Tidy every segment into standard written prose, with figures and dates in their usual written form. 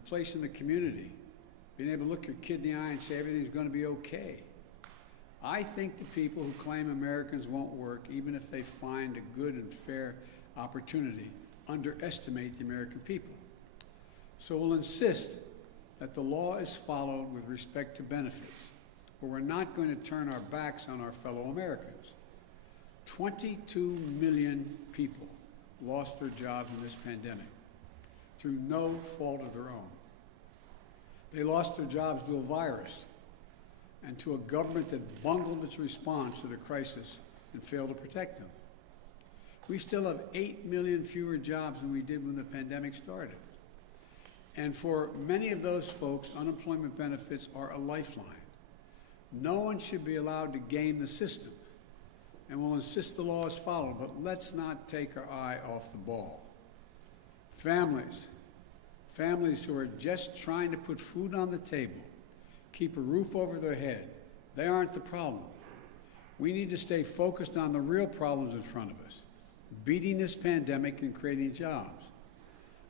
their place in the community, being able to look your kid in the eye and say everything's going to be okay. I think the people who claim Americans won't work, even if they find a good and fair opportunity, underestimate the American people. So we'll insist that the law is followed with respect to benefits, but we're not going to turn our backs on our fellow Americans. 22 million people lost their jobs in this pandemic through no fault of their own. They lost their jobs to a virus and to a government that bungled its response to the crisis and failed to protect them. We still have 8 million fewer jobs than we did when the pandemic started. And for many of those folks, unemployment benefits are a lifeline. No one should be allowed to game the system, and we'll insist the law is followed, but let's not take our eye off the ball. Families who are just trying to put food on the table, keep a roof over their head, they aren't the problem. We need to stay focused on the real problems in front of us, beating this pandemic and creating jobs.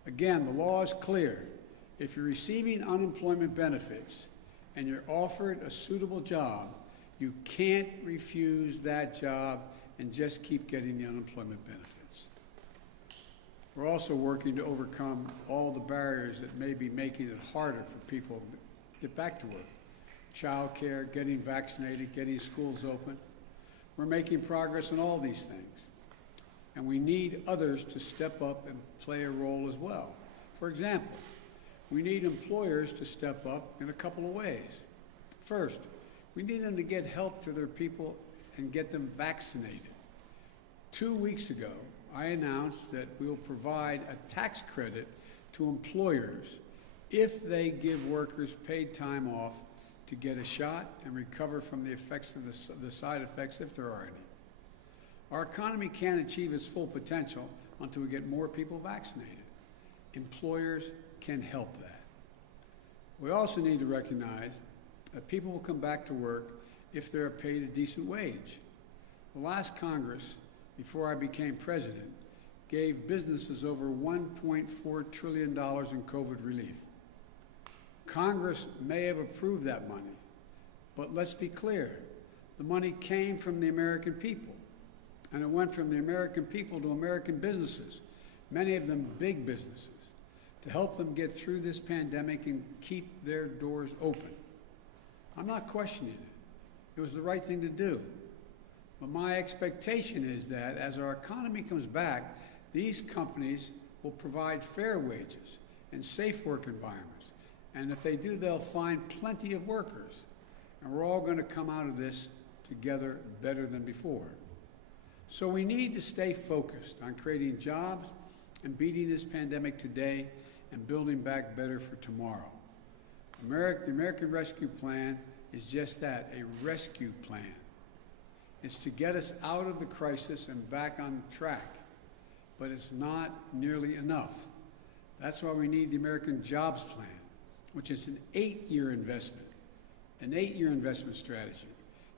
Again, the law is clear. If you're receiving unemployment benefits and you're offered a suitable job, you can't refuse that job and just keep getting the unemployment benefits. We're also working to overcome all the barriers that may be making it harder for people to get back to work. Child care, getting vaccinated, getting schools open. We're making progress on all these things. And we need others to step up and play a role as well. For example, we need employers to step up in a couple of ways. First, we need them to get help to their people and get them vaccinated. 2 weeks ago, I announced that we will provide a tax credit to employers if they give workers paid time off to get a shot and recover from the effects of the side effects, if there are any. Our economy can't achieve its full potential until we get more people vaccinated. Employers can help that. We also need to recognize that people will come back to work if they're paid a decent wage. The last Congress, before I became president, gave businesses over $1.4 trillion in COVID relief. Congress may have approved that money, but let's be clear, the money came from the American people, and it went from the American people to American businesses, many of them big businesses, to help them get through this pandemic and keep their doors open. I'm not questioning it. It was the right thing to do. But my expectation is that as our economy comes back, these companies will provide fair wages and safe work environments. And if they do, they'll find plenty of workers. And we're all going to come out of this together better than before. So we need to stay focused on creating jobs and beating this pandemic today and building back better for tomorrow. The American Rescue Plan is just that, a rescue plan. It's to get us out of the crisis and back on track, but it's not nearly enough. That's why we need the American Jobs Plan, which is an 8-year investment, strategy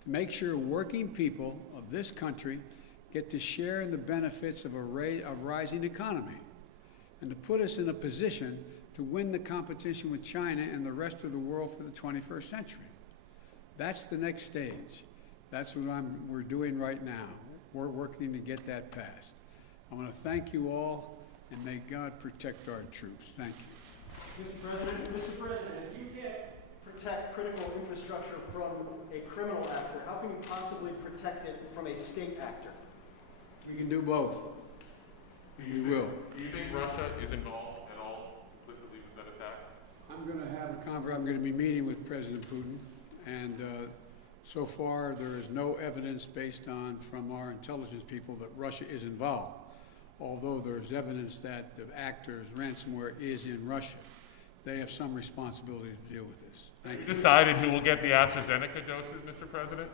to make sure working people of this country get to share in the benefits of a rising economy and to put us in a position to win the competition with China and the rest of the world for the 21st century. That's the next stage. That's what we're doing right now. We're working to get that passed. I want to thank you all, and may God protect our troops. Thank you. Mr. President, if you can't protect critical infrastructure from a criminal actor, how can you possibly protect it from a state actor? We can do both. We will. Do you think Russia is involved at all implicitly with that attack? I'm going to have a conference. I'm going to be meeting with President Putin, and so far there is no evidence based on from our intelligence people that Russia is involved, although there is evidence that the actors, ransomware, is in Russia. They have some responsibility to deal with this. Thank you. Decided who will get the AstraZeneca doses, Mr. President?